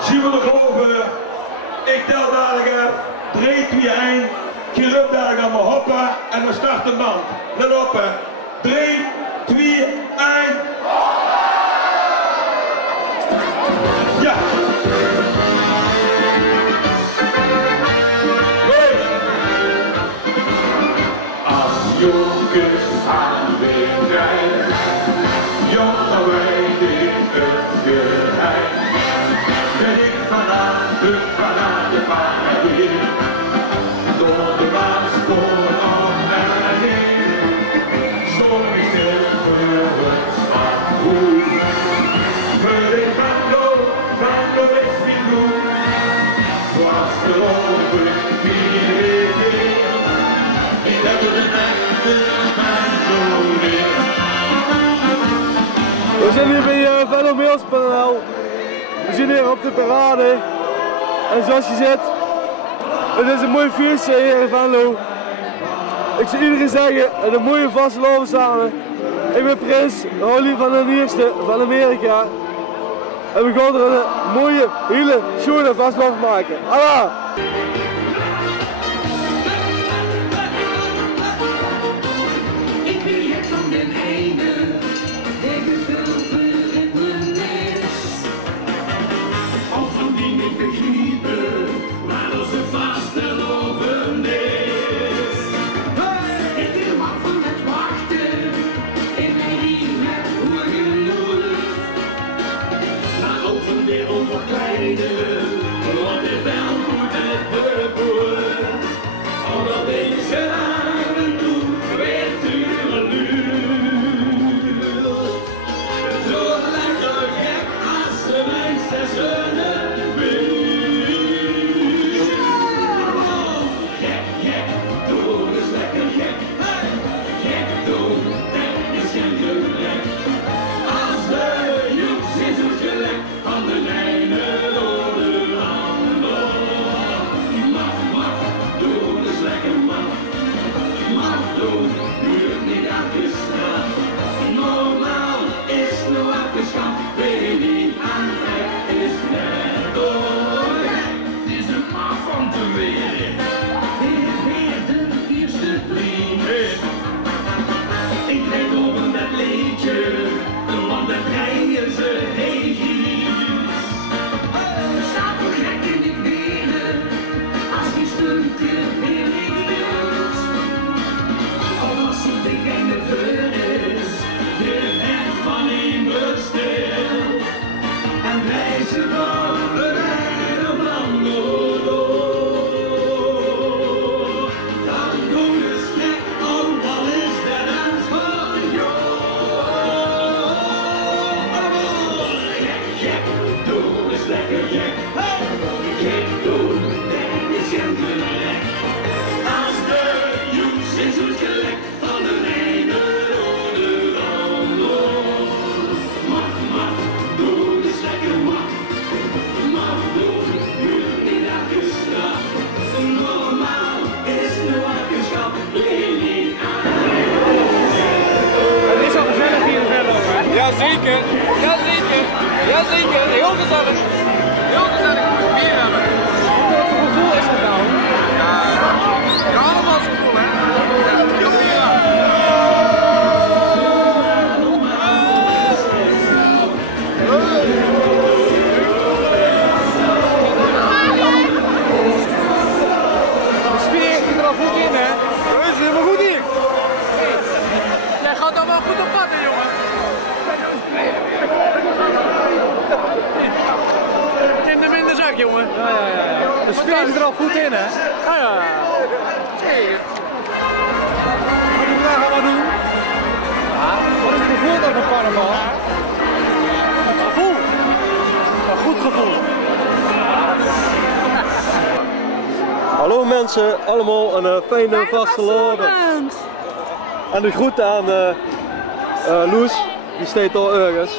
Zien we de geloven? Ik tel dadelijk even. 3, 2, 1. Keer op dadelijk aan mijn hoppen en we starten de band. Let op hè. 3, 2, 1. Ja. Als jongens aan de trein, jongen weet ik het geheim. Ben ik vanavond terug vanuit de paradis, door de baanspoor op naar heen. Stond ik stil voor het stadhoek, maar ik van de weg niet goed. Was er over 4 weken, ik heb de nachten mijn zoon weer. We zijn hier bij Velomails.nl. We zijn hier op de parade. En zoals je ziet, het is een mooi feestje hier in Venlo. Ik zou iedereen zeggen, een mooie vasteloven samen. Ik ben Prins, Holly van den Eerste van Amerika. En we gaan er een mooie, hele, schone vasteloven maken. Allah! Want het wel moet het beboer. Omdat deze dagen toen weer tureluur. Zo lekker gek als de meeste zonnen weer. Gek, gek, doen is lekker gek. Gek doen, dat is geen geluk. Als de joeks is het geluk van de lijnen. Normaal is nu afgeschaft, baby, aan het is net door. Het is een afstand te weer. Weer de eerste prijs. Ik rijd over dat liedje, want dat krijgen ze heet. Staat toch gek in die benen, als die stunten weer niet wilt. Of als het de genge veur is, de weg van iemand stil. En wijzen van de rijden van Noord. Dan doen we slecht, ook al is de dans van jou. Gek, gek, doen is lekker gek. Gek doen, dat is geen geluk. Als de joeks is het geluk van de ene rode ander. Maf, maf, doen is lekker maf. Maf doen, moet niet afgestraft. Normaal is nu afgeschaft, leer niet aan. Het is al gezellig hier in Venlo, hè? Jazeker, jazeker, jazeker, heel gezellig. Heel gezellig, ik moet bier hebben. Wat voor gevoel is het nou? Ja, allemaal zo gevoel, hè? Ja, bier aan. De sfeer zit er al goed in, hè? Dat is helemaal goed hier. Jij gaat dan wel goed op pad, hè, jongen? Kind hem in de zak, jongen. Ja. De sfeer zit er al goed in, hè? Ja. Zeker. Wat moet je daar gaan doen? Ja, wat is het gevoel dan van carnaval? Het gevoel. Een goed gevoel. Hallo mensen, allemaal een fijne vastelovend. En de groeten aan Loes, die staat al ergens.